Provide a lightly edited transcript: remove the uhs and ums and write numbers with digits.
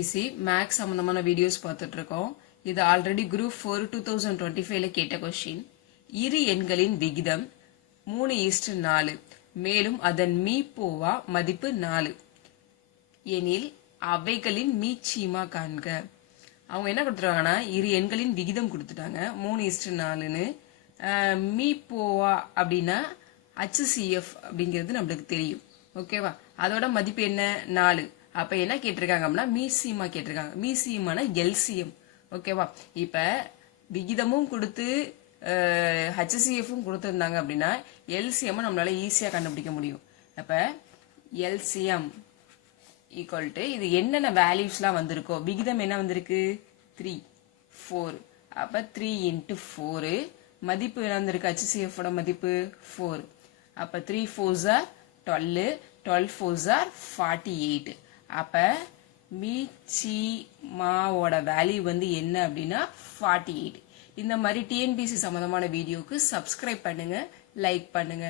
Easy maths சம்பந்தமான videos பார்த்துட்டு இருக்கோம். இது ஆல்ரெடி குரூப் 4 2025ல கேட்ட கொஸ்டின். இரு எண்களின் விகிதம் 3:4 மேலும் அதன் மீப்போவா மதிப்பு 4 எனில் அவைகளின் மீச்சீமா காண்க. அவங்க என்ன கொடுத்துருவாங்கன்னா இரு எண்களின் விகிதம் கொடுத்துட்டாங்க 3:4ன்னு. மீப்போவா அப்படின்னா HCF அப்படிங்கிறது நம்மளுக்கு தெரியும். ஓகேவா? அதோட மதிப்பு என்ன 4. அப்ப என்ன கேட்டிருக்காங்க அப்படின்னா மீசியமா கேட்டிருக்காங்க. மீசியமான எல்சிஎம். ஓகேவா? இப்ப விகிதமும் கொடுத்து HCFும் கொடுத்துருந்தாங்க அப்படின்னா எல்சிஎம் நம்மளால ஈஸியா கண்டுபிடிக்க முடியும். அப்ப எல்சிஎம் ஈக்குவல் டு இது என்னென்ன வேல்யூஸ்லாம் வந்திருக்கோ விகிதம் என்ன வந்திருக்கு 3 4. அப்ப 3 × 4 மதிப்பு என்ன வந்திருக்கு HCF ஓட மதிப்பு 4. அப்ப 3 4s are 12 12 4s are 48. அப்ப மீச்சிமாவோட வேல்யூ வந்து என்ன அப்படின்னா 48. இந்த மாதிரி டிஎன்பிசி சம்பந்தமான வீடியோக்கு சப்ஸ்கிரைப் பண்ணுங்க, லைக் பண்ணுங்க.